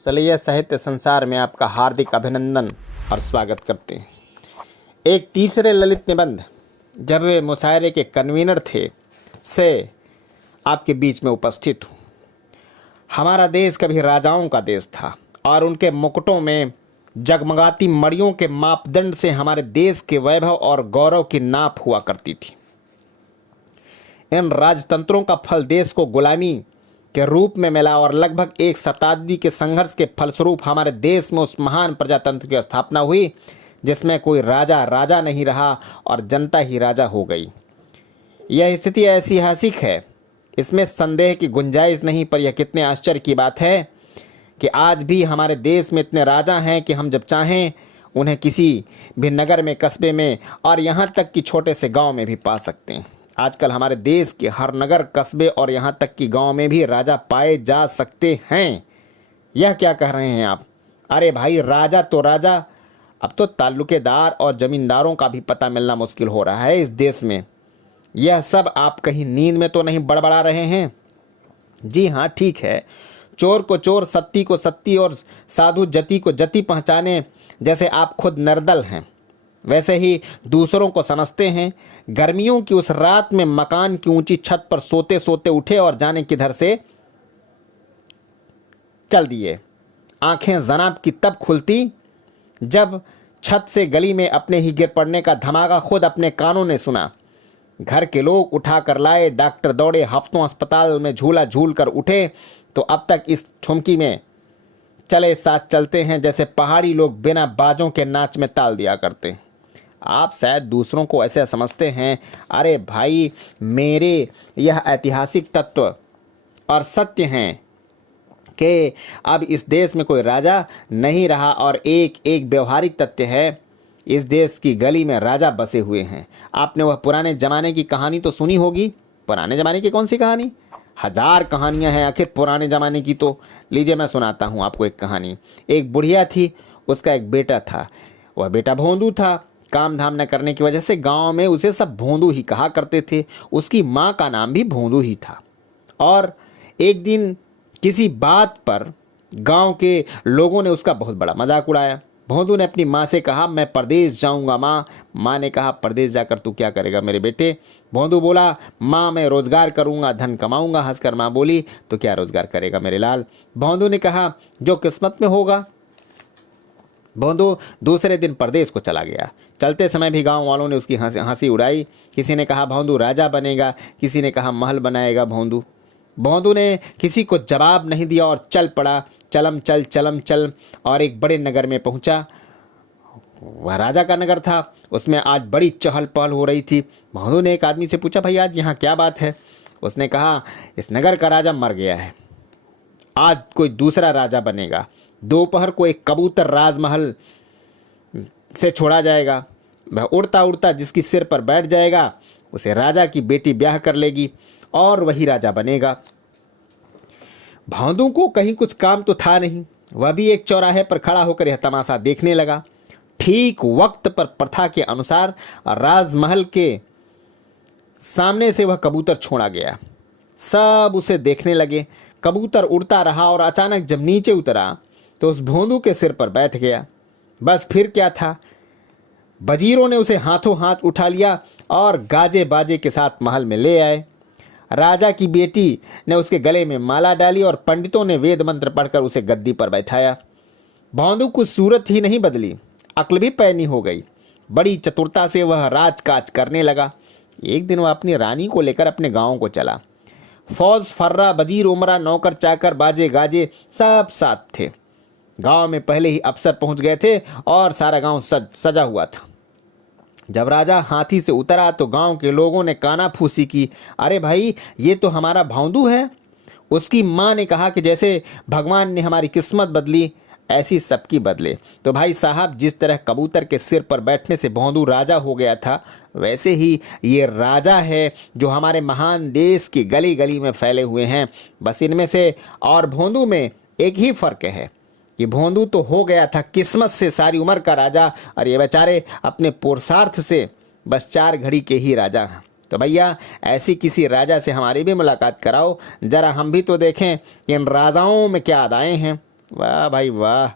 सलिया साहित्य संसार में आपका हार्दिक अभिनंदन और स्वागत करते हैं। एक तीसरे ललित निबंध जब वे मुशायरे के कन्वीनर थे से आपके बीच में उपस्थित हूँ। हमारा देश कभी राजाओं का देश था और उनके मुकुटों में जगमगाती मड़ियों के मापदंड से हमारे देश के वैभव और गौरव की नाप हुआ करती थी। इन राजतंत्रों का फल देश को गुलामी के रूप में मिला और लगभग एक शताब्दी के संघर्ष के फलस्वरूप हमारे देश में उस महान प्रजातंत्र की स्थापना हुई जिसमें कोई राजा राजा नहीं रहा और जनता ही राजा हो गई। यह स्थिति ऐतिहासिक है, इसमें संदेह की गुंजाइश नहीं। पर यह कितने आश्चर्य की बात है कि आज भी हमारे देश में इतने राजा हैं कि हम जब चाहें उन्हें किसी भी नगर में, कस्बे में और यहाँ तक कि छोटे से गांव में भी पा सकते हैं। आजकल हमारे देश के हर नगर, कस्बे और यहाँ तक कि गांव में भी राजा पाए जा सकते हैं। यह क्या कह रहे हैं आप? अरे भाई, राजा तो राजा, अब तो ताल्लुकेदार और जमींदारों का भी पता मिलना मुश्किल हो रहा है इस देश में। यह सब आप कहीं नींद में तो नहीं बड़बड़ा रहे हैं? जी हाँ, ठीक है। चोर को चोर, सत्ती को सत्ती और साधु जति को जति पहचाने जैसे आप खुद निर्दल हैं, वैसे ही दूसरों को समझते हैं। गर्मियों की उस रात में मकान की ऊंची छत पर सोते सोते उठे और जाने किधर से चल दिए। आंखें जनाब की तब खुलती जब छत से गली में अपने ही गिर पड़ने का धमाका खुद अपने कानों ने सुना। घर के लोग उठा कर लाए, डॉक्टर दौड़े, हफ्तों अस्पताल में झूला झूल कर उठे, तो अब तक इस ठुमकी में चले साथ चलते हैं जैसे पहाड़ी लोग बिना बाजों के नाच में ताल दिया करते। आप शायद दूसरों को ऐसे समझते हैं। अरे भाई मेरे, यह ऐतिहासिक तत्व और सत्य हैं कि अब इस देश में कोई राजा नहीं रहा और एक एक व्यवहारिक तथ्य है, इस देश की गली में राजा बसे हुए हैं। आपने वह पुराने ज़माने की कहानी तो सुनी होगी। पुराने ज़माने की कौन सी कहानी? हजार कहानियां हैं आखिर पुराने ज़माने की तो। लीजिए मैं सुनाता हूँ आपको एक कहानी। एक बुढ़िया थी, उसका एक बेटा था। वह बेटा भोंदू था। काम धाम न करने की वजह से गांव में उसे सब भोंदू ही कहा करते थे। उसकी माँ का नाम भी भोंदू ही था। और एक दिन किसी बात पर गांव के लोगों ने उसका बहुत बड़ा मजाक उड़ाया। भोंदू ने अपनी माँ से कहा, मैं परदेश जाऊंगा माँ। माँ ने कहा, परदेश जाकर तू क्या करेगा मेरे बेटे? भोंदू बोला, माँ मैं रोजगार करूंगा, धन कमाऊंगा। हंसकर माँ बोली, तो क्या रोजगार करेगा मेरे लाल? भोंदू ने कहा, जो किस्मत में होगा। भोंदू दूसरे दिन परदेश को चला गया। चलते समय भी गांव वालों ने उसकी हंसी उड़ाई। किसी ने कहा भोंदू राजा बनेगा, किसी ने कहा महल बनाएगा भोंदू। भोंदू ने किसी को जवाब नहीं दिया और चल पड़ा। चलम चल और एक बड़े नगर में पहुंचा। वह राजा का नगर था। उसमें आज बड़ी चहल पहल हो रही थी। भोंदू ने एक आदमी से पूछा, भाई आज यहाँ क्या बात है? उसने कहा, इस नगर का राजा मर गया है, आज कोई दूसरा राजा बनेगा। दोपहर को एक कबूतर राजमहल से छोड़ा जाएगा। वह उड़ता उड़ता जिसकी सिर पर बैठ जाएगा उसे राजा की बेटी ब्याह कर लेगी और वही राजा बनेगा। भोंदू को कहीं कुछ काम तो था नहीं। वह भी एक चौराहे पर खड़ा होकर यह तमाशा देखने लगा। ठीक वक्त पर प्रथा के अनुसार राजमहल के सामने से वह कबूतर छोड़ा गया। सब उसे देखने लगे। कबूतर उड़ता रहा और अचानक जब नीचे उतरा तो उस भोंदू के सिर पर बैठ गया। बस फिर क्या था, वजीरों ने उसे हाथों हाथ उठा लिया और गाजे बाजे के साथ महल में ले आए। राजा की बेटी ने उसके गले में माला डाली और पंडितों ने वेद मंत्र पढ़कर उसे गद्दी पर बैठाया। भोंदू की सूरत ही नहीं बदली, अक्ल भी पैनी हो गई। बड़ी चतुरता से वह राजकाज करने लगा। एक दिन वह अपनी रानी को लेकर अपने गांव को चला। फौज, फर्रा, वजीर, उमरा, नौकर चाकर, बाजे गाजे सब साथ थे। गांव में पहले ही अफसर पहुंच गए थे और सारा गांव सजा हुआ था। जब राजा हाथी से उतरा तो गांव के लोगों ने कानाफूसी की। अरे भाई, ये तो हमारा भोंदू है। उसकी माँ ने कहा कि जैसे भगवान ने हमारी किस्मत बदली ऐसी सबकी बदले। तो भाई साहब, जिस तरह कबूतर के सिर पर बैठने से भोंदू राजा हो गया था, वैसे ही ये राजा है जो हमारे महान देश की गली गली में फैले हुए हैं। बस इनमें से और भोंदू में एक ही फर्क है कि भोंदू तो हो गया था किस्मत से सारी उम्र का राजा और ये बेचारे अपने पुरुषार्थ से बस 4 घड़ी के ही राजा हैं। तो भैया ऐसी किसी राजा से हमारी भी मुलाकात कराओ, जरा हम भी तो देखें कि इन राजाओं में क्या अदाएं हैं। वाह भाई वाह,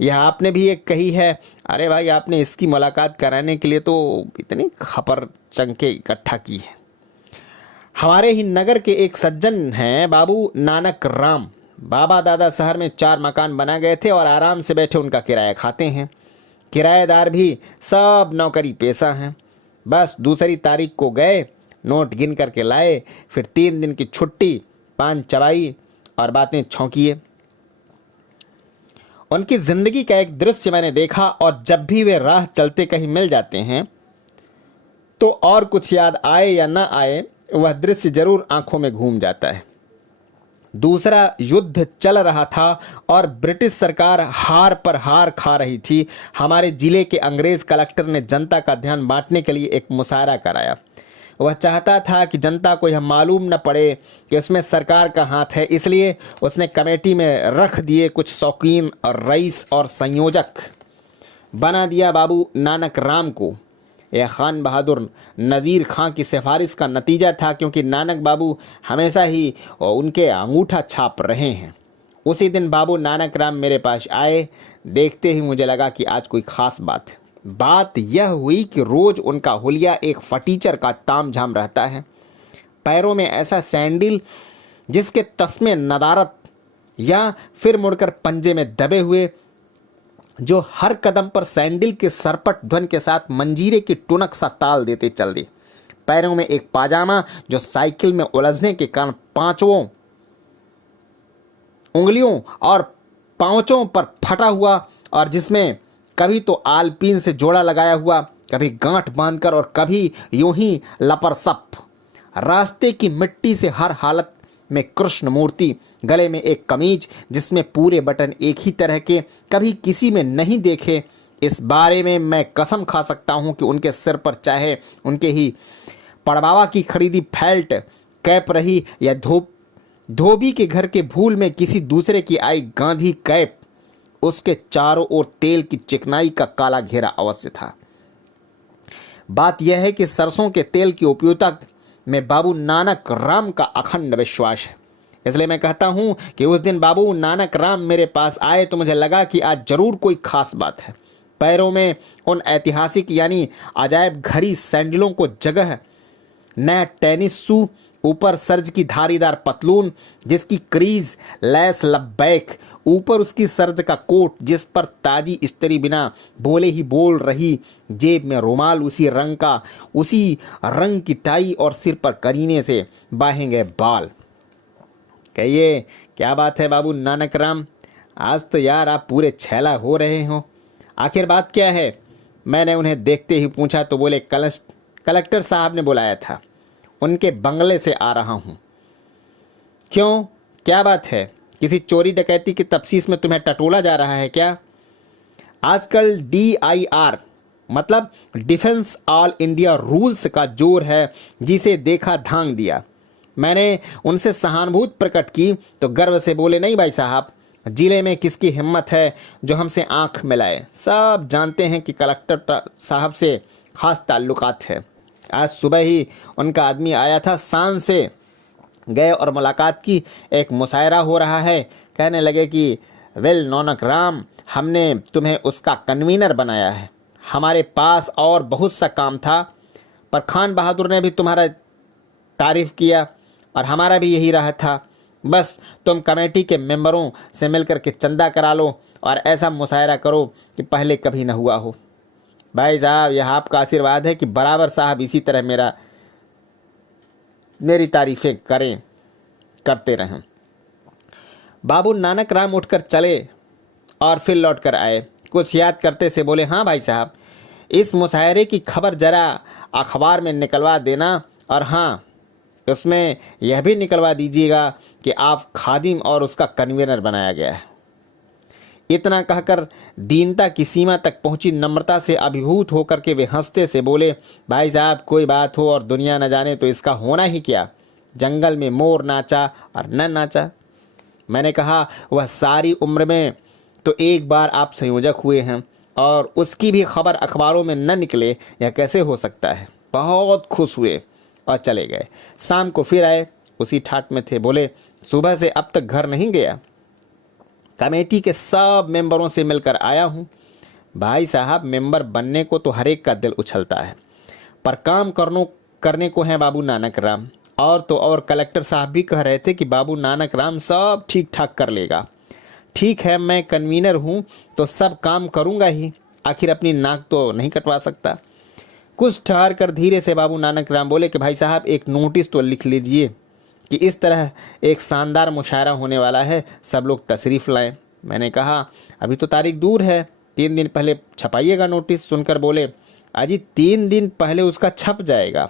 यह आपने भी एक कही है। अरे भाई, आपने इसकी मुलाकात कराने के लिए तो इतनी खपर चंके इकट्ठा की है। हमारे ही नगर के एक सज्जन हैं बाबू नानक राम। बाबा दादा शहर में 4 मकान बना गए थे और आराम से बैठे उनका किराया खाते हैं। किराएदार भी सब नौकरी पेशा हैं। बस दूसरी तारीख को गए, नोट गिन करके लाए, फिर 3 दिन की छुट्टी, पान चबाई और बातें छौंकिए। उनकी जिंदगी का एक दृश्य मैंने देखा, और जब भी वे राह चलते कहीं मिल जाते हैं तो और कुछ याद आए या ना आए, वह दृश्य जरूर आंखों में घूम जाता है। दूसरा युद्ध चल रहा था और ब्रिटिश सरकार हार पर हार खा रही थी। हमारे जिले के अंग्रेज कलेक्टर ने जनता का ध्यान बांटने के लिए एक मुशायरा कराया। वह चाहता था कि जनता को यह मालूम न पड़े कि उसमें सरकार का हाथ है, इसलिए उसने कमेटी में रख दिए कुछ शौकीन और रईस और संयोजक बना दिया बाबू नानक राम को। यह खान बहादुर नज़ीर खां की सिफारिश का नतीजा था, क्योंकि नानक बाबू हमेशा ही उनके अंगूठा छाप रहे हैं। उसी दिन बाबू नानक राम मेरे पास आए। देखते ही मुझे लगा कि आज कोई ख़ास बात है। बात यह हुई कि रोज़ उनका हुलिया एक फटीचर का तामझाम रहता है। पैरों में ऐसा सैंडल जिसके तस्मे नदारत या फिर मुड़कर पंजे में दबे हुए, जो हर कदम पर सैंडल के सरपट ध्वनि के साथ मंजीरे की टुनक सा ताल देते चल दे। पैरों में एक पाजामा जो साइकिल में उलझने के कारण 5 उंगलियों और पांचों पर फटा हुआ, और जिसमें कभी तो आलपीन से जोड़ा लगाया हुआ, कभी गांठ बांधकर और कभी यूं ही लपरसप। रास्ते की मिट्टी से हर हालत में कृष्ण मूर्ति, गले में एक कमीज जिसमें पूरे बटन एक ही तरह के कभी किसी में नहीं देखे। इस बारे में मैं कसम खा सकता हूं कि उनके सिर पर चाहे उनके ही पड़बावा की खरीदी फेल्ट कैप रही या धोबी के घर के भूल में किसी दूसरे की आई गांधी कैप, उसके चारों ओर तेल की चिकनाई का काला घेरा अवश्य था। बात यह है कि सरसों के तेल की उपयोगिता में बाबू नानक राम का अखंड विश्वास है। इसलिए मैं कहता हूं कि उस दिन बाबू नानक राम मेरे पास आए तो मुझे लगा कि आज जरूर कोई खास बात है। पैरों में उन ऐतिहासिक यानी अजायब घड़ी सैंडलों को जगह नया टेनिस शू, ऊपर सर्ज की धारीदार पतलून जिसकी क्रीज लैस लब्बैक, ऊपर उसकी सर्ज का कोट जिस पर ताजी स्त्री बिना बोले ही बोल रही, जेब में रुमाल उसी रंग की टाई और सिर पर करीने से बाहें गए बाल। कहिए क्या बात है बाबू नानक राम, आज तो यार आप पूरे छैला हो रहे हो। आखिर बात क्या है? मैंने उन्हें देखते ही पूछा तो बोले कलेक्टर साहब ने बुलाया था, उनके बंगले से आ रहा हूँ। क्यों, क्या बात है? किसी चोरी डकैती की तफ्तीश में तुम्हें टटोला जा रहा है क्या? आजकल DIR मतलब डिफेंस ऑल इंडिया रूल्स का जोर है, जिसे देखा धांग दिया। मैंने उनसे सहानुभूति प्रकट की तो गर्व से बोले, नहीं भाई साहब, जिले में किसकी हिम्मत है जो हमसे आंख मिलाए। सब जानते हैं कि कलेक्टर साहब से खास ताल्लुकात है। आज सुबह ही उनका आदमी आया था, शान से गए और मुलाकात की। एक मुशायरा हो रहा है। कहने लगे कि वेल नानक राम, हमने तुम्हें उसका कन्वीनर बनाया है। हमारे पास और बहुत सा काम था, पर खान बहादुर ने भी तुम्हारा तारीफ़ किया और हमारा भी यही रहा था। बस तुम कमेटी के मेंबरों से मिलकर के चंदा करा लो और ऐसा मुशायरा करो कि पहले कभी न हुआ हो। भाई साहब, यह आपका आशीर्वाद है कि बराबर साहब इसी तरह मेरी तारीफ़ें करते रहें। बाबू नानक राम उठकर चले और फिर लौट कर आए। कुछ याद करते से बोले, हाँ भाई साहब, इस मुशायरे की खबर ज़रा अखबार में निकलवा देना, और हाँ, उसमें यह भी निकलवा दीजिएगा कि आप खादिम और उसका कन्वीनर बनाया गया है। इतना कहकर दीनता की सीमा तक पहुंची नम्रता से अभिभूत होकर के वे हंसते से बोले, भाई साहब, कोई बात हो और दुनिया न जाने तो इसका होना ही क्या। जंगल में मोर नाचा और न नाचा। मैंने कहा, वह सारी उम्र में तो एक बार आप संयोजक हुए हैं और उसकी भी खबर अखबारों में न निकले, यह कैसे हो सकता है। बहुत खुश हुए और चले गए। शाम को फिर आए, उसी ठाट में थे। बोले, सुबह से अब तक घर नहीं गया? कमेटी के सब मेंबरों से मिलकर आया हूँ। भाई साहब, मेंबर बनने को तो हर एक का दिल उछलता है, पर काम करने को है बाबू नानक राम। और तो और कलेक्टर साहब भी कह रहे थे कि बाबू नानक राम सब ठीक ठाक कर लेगा। ठीक है, मैं कन्वीनर हूँ तो सब काम करूँगा ही, आखिर अपनी नाक तो नहीं कटवा सकता। कुछ ठहर कर धीरे से बाबू नानक राम बोले कि भाई साहब, एक नोटिस तो लिख लीजिए कि इस तरह एक शानदार मुशायरा होने वाला है, सब लोग तशरीफ़ लाएं। मैंने कहा अभी तो तारीख दूर है, 3 दिन पहले छपाइएगा नोटिस। सुनकर बोले अजी 3 दिन पहले उसका छप जाएगा,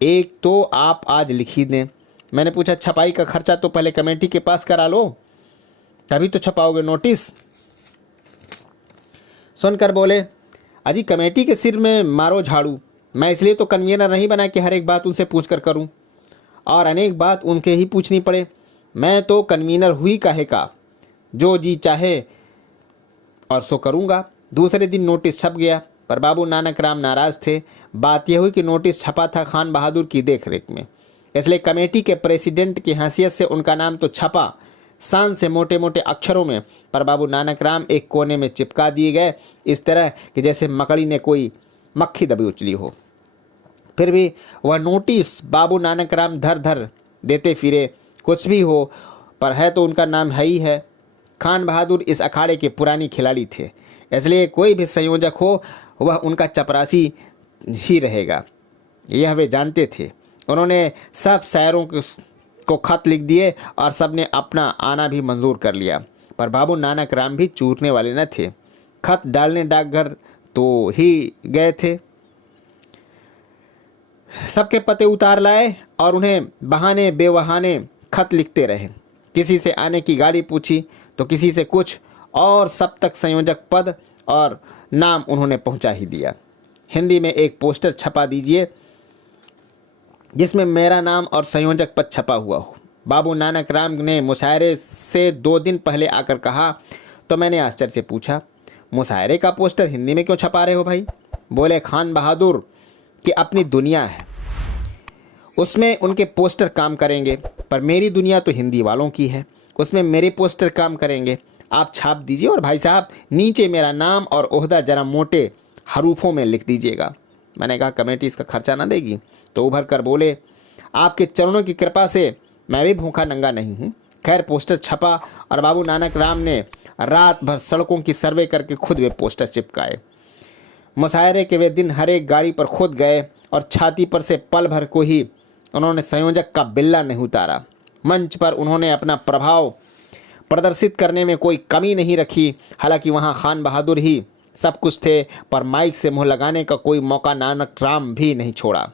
एक तो आप आज लिख ही दें। मैंने पूछा छपाई का खर्चा तो पहले कमेटी के पास करा लो, तभी तो छपाओगे नोटिस। सुनकर बोले अजी कमेटी के सिर में मारो झाड़ू, मैं इसलिए तो कन्वीनर नहीं बना कि हर एक बात उनसे पूछ कर करूं और अनेक बात उनके ही पूछनी पड़े। मैं तो कन्वीनर हुई काहे का, जो जी चाहे और सो करूंगा। दूसरे दिन नोटिस छप गया, पर बाबू नानक राम नाराज थे। बात यह हुई कि नोटिस छपा था खान बहादुर की देखरेख में, इसलिए कमेटी के प्रेसिडेंट की हैसियत से उनका नाम तो छपा शान से मोटे मोटे अक्षरों में, पर बाबू नानक राम एक कोने में चिपका दिए गए, इस तरह कि जैसे मकड़ी ने कोई मक्खी दबी उछली हो। फिर भी वह नोटिस बाबू नानक राम धर धर देते फिरे। कुछ भी हो, पर है तो उनका नाम है ही है। खान बहादुर इस अखाड़े के पुरानी खिलाड़ी थे, इसलिए कोई भी संयोजक हो वह उनका चपरासी ही रहेगा, यह वे जानते थे। उन्होंने सब शायरों को खत लिख दिए और सबने अपना आना भी मंजूर कर लिया, पर बाबू नानक राम भी चूकने वाले न थे। खत डालने डाकघर तो ही गए थे, सबके पते उतार लाए और उन्हें बहाने बेवहाने खत लिखते रहे। किसी से आने की गाड़ी पूछी तो किसी से कुछ, और सब तक संयोजक पद और नाम उन्होंने पहुंचा ही दिया। हिंदी में एक पोस्टर छपा दीजिए जिसमें मेरा नाम और संयोजक पद छपा हुआ हो। बाबू नानक राम ने मुशायरे से 2 दिन पहले आकर कहा तो मैंने आश्चर्य से पूछा, मुशायरे का पोस्टर हिंदी में क्यों छपा रहे हो भाई? बोले खान बहादुर की अपनी दुनिया है, उसमें उनके पोस्टर काम करेंगे, पर मेरी दुनिया तो हिंदी वालों की है, उसमें मेरे पोस्टर काम करेंगे। आप छाप दीजिए और भाई साहब नीचे मेरा नाम और ओहदा जरा मोटे हरूफों में लिख दीजिएगा। मैंने कहा कमेटी इसका खर्चा ना देगी? तो उभर कर बोले आपके चरणों की कृपा से मैं भी भूखा नंगा नहीं हूँ। खैर पोस्टर छपा और बाबू नानक राम ने रात भर सड़कों की सर्वे करके खुद वे पोस्टर चिपकाए। मुशायरे के वे दिन हर एक गाड़ी पर खुद गए और छाती पर से पल भर को ही उन्होंने संयोजक का बिल्ला नहीं उतारा। मंच पर उन्होंने अपना प्रभाव प्रदर्शित करने में कोई कमी नहीं रखी। हालांकि वहाँ खान बहादुर ही सब कुछ थे, पर माइक से मुंह लगाने का कोई मौका नानक राम भी नहीं छोड़ा।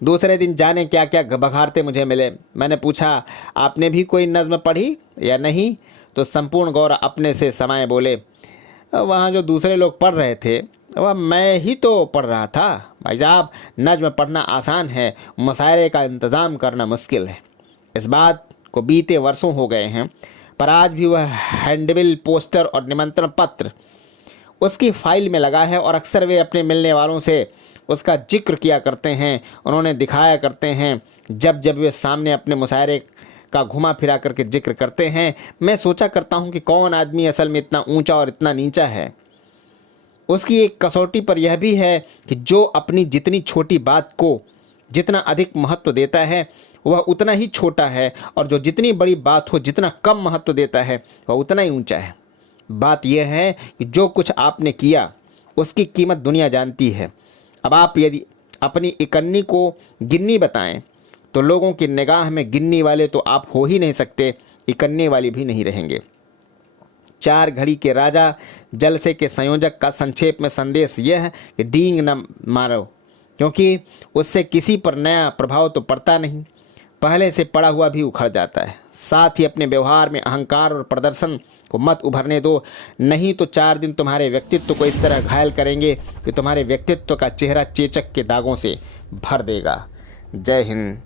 दूसरे दिन जाने क्या क्या बघारते मुझे मिले। मैंने पूछा आपने भी कोई नज़्म पढ़ी या नहीं? तो संपूर्ण गौर अपने से समाये बोले वहाँ जो दूसरे लोग पढ़ रहे थे वह मैं ही तो पढ़ रहा था। भाई साहब नज़्म पढ़ना आसान है, मुशायरे का इंतज़ाम करना मुश्किल है। इस बात को बीते वर्षों हो गए हैं, पर आज भी वह हैंडबिल पोस्टर और निमंत्रण पत्र उसकी फाइल में लगा है और अक्सर वे अपने मिलने वालों से उसका जिक्र किया करते हैं, उन्होंने दिखाया करते हैं। जब जब वे सामने अपने मुशायरे का घुमा फिरा करके जिक्र करते हैं, मैं सोचा करता हूं कि कौन आदमी असल में इतना ऊंचा और इतना नीचा है। उसकी एक कसौटी पर यह भी है कि जो अपनी जितनी छोटी बात को जितना अधिक महत्व देता है वह उतना ही छोटा है, और जो जितनी बड़ी बात हो जितना कम महत्व देता है वह उतना ही ऊंचा है। बात यह है कि जो कुछ आपने किया उसकी कीमत दुनिया जानती है। अब आप यदि अपनी इकन्नी को गिन्नी बताएं तो लोगों की निगाह में गिन्नी वाले तो आप हो ही नहीं सकते, इकन्नी वाली भी नहीं रहेंगे। 4 घड़ी के राजा जलसे के संयोजक का संक्षेप में संदेश यह है कि डींग न मारो, क्योंकि उससे किसी पर नया प्रभाव तो पड़ता नहीं, पहले से पड़ा हुआ भी उखड़ जाता है। साथ ही अपने व्यवहार में अहंकार और प्रदर्शन को मत उभरने दो, नहीं तो 4 दिन तुम्हारे व्यक्तित्व को इस तरह घायल करेंगे कि तुम्हारे व्यक्तित्व का चेहरा चेचक के दागों से भर देगा। जय हिंद।